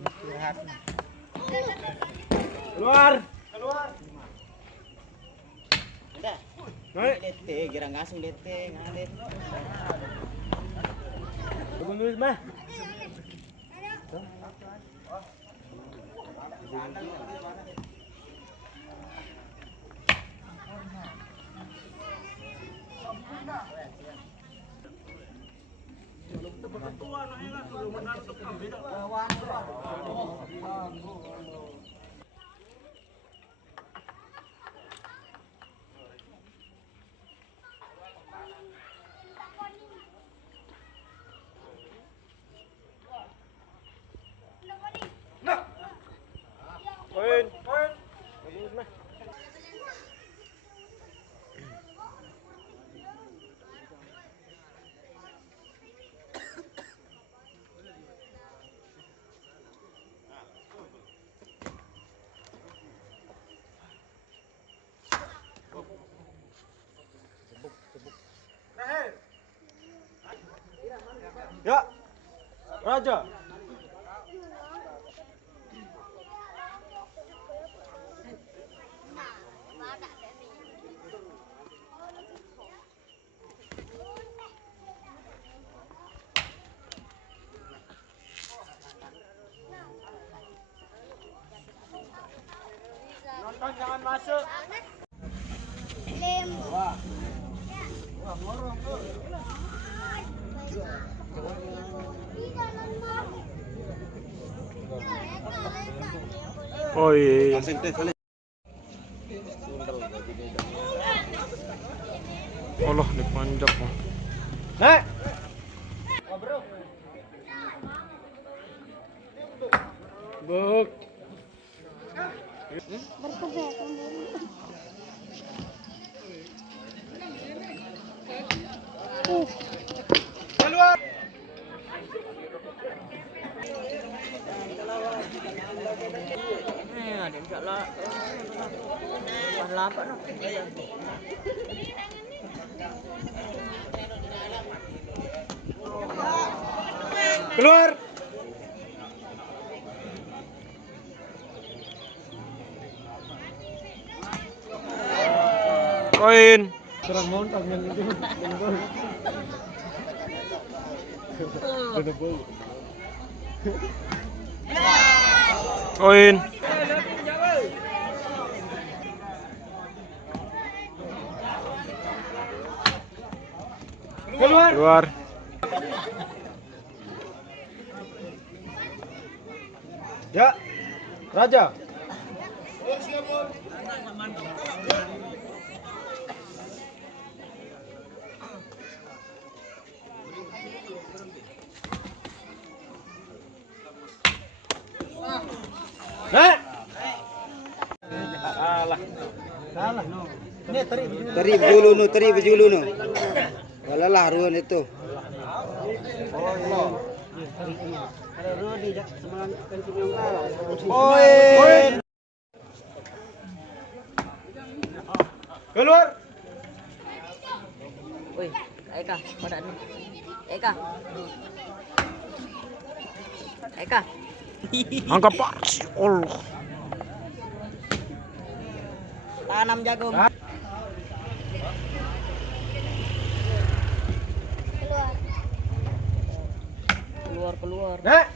istirahat. Keluar. Keluar. Udah. Naik. Lete, girang ngasung lete, ngadet. Tunggu dulu, mah. Poin. Ya. Raja. Nonton jangan masuk. Wah. Wah, ngorong tuh. Oh iya. Allah dipanjak mah. Nek. Oh, bro. Buk. Keluar. Ada insyaallah. Apa no? Keluar. Poin. Kurang montang yang itu. Poin. Keluar. Keluar. Ya. Raja. Nah. Salah. Salah no. Ini Teri bejulu nu. Walalah ruan itu. Oh iya. Ada ruan di semalam kencing yang kalah. Poin. Keluar. Woi, Eka, pada nih. Eka. Eka. Angkat Pak. Allah. Tanam jagung. Keluar. Nek.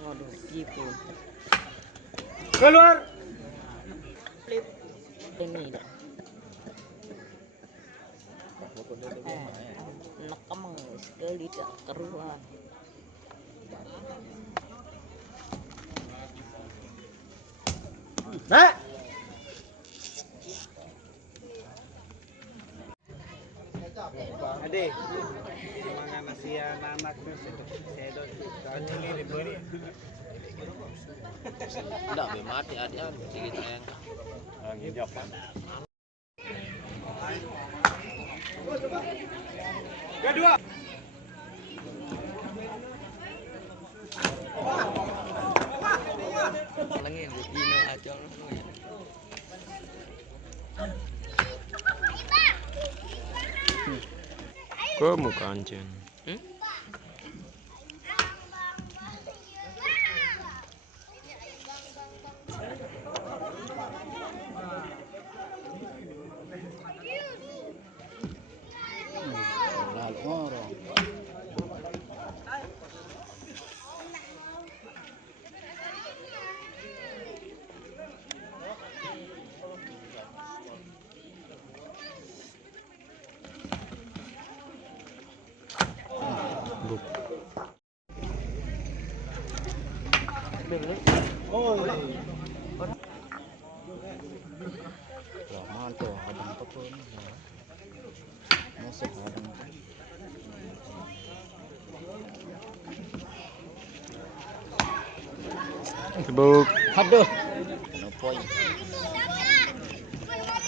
Waduh, gitu. Keluar. Flip. Ini dah. Nekam sekali tak keruan. Nek. Ade. Semangat nasi anak tu sedot. Tadi ni diberi. Enggak, mati ada sedikit yang Angin Japan. Kedua. Wah. Langit Dino acol. Kamu kancen. Lama tuh kadang pun. Masuk kadang. Sibuk. Aduh. No point.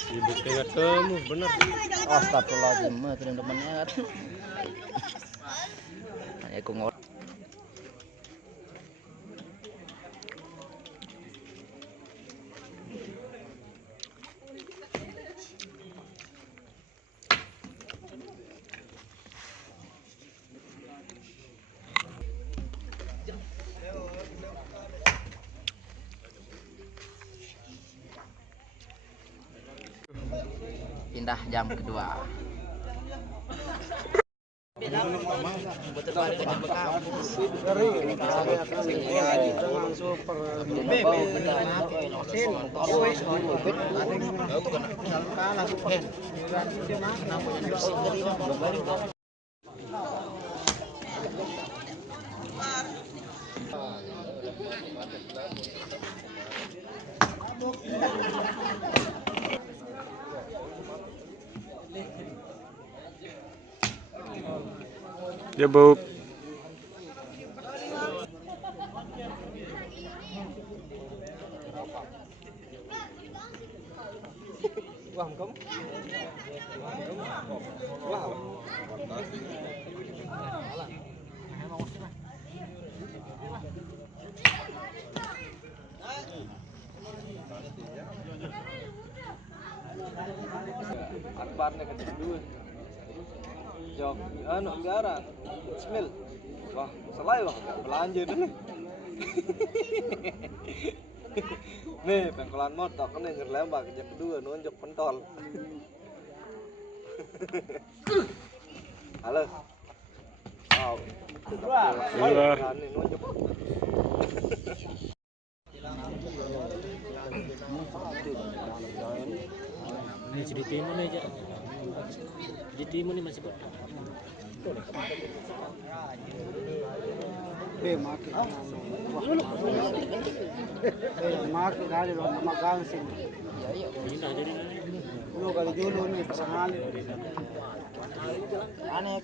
Sibuk dengan kamu, bener. Astagfirullahaladzim, kirim temennya kan. Aku ngor. Pindah jam kedua. Sibuk. Akbarnya kecil dulu. Jok, anu biara, Ismail. Wah, salah ya bang, belanja nih. Nih, pengkolan motor kan yang lembak jam kedua nunjuk pentol. Halo. Wow. Keluar. Ini nunjuk. Ini di timur nih aja. Di timur nih masih Makin kali lo nama gangsing. pindah jadi Lu kali dulu nih personal. Aneh.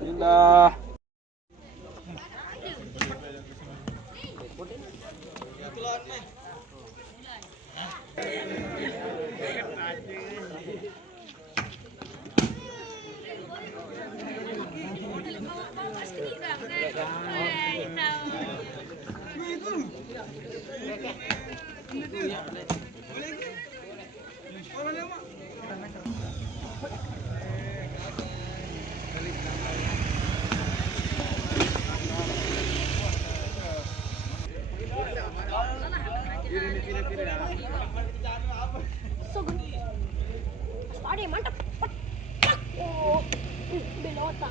Pindah. Pade mantap. Oh, belota.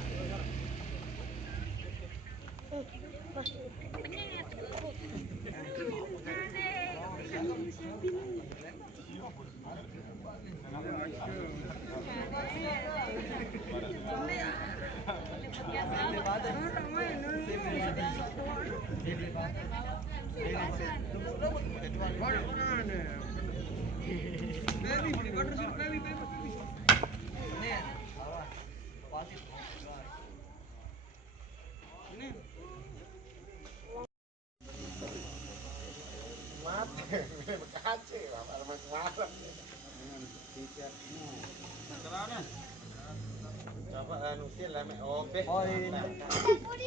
Coba nusil lah, oke.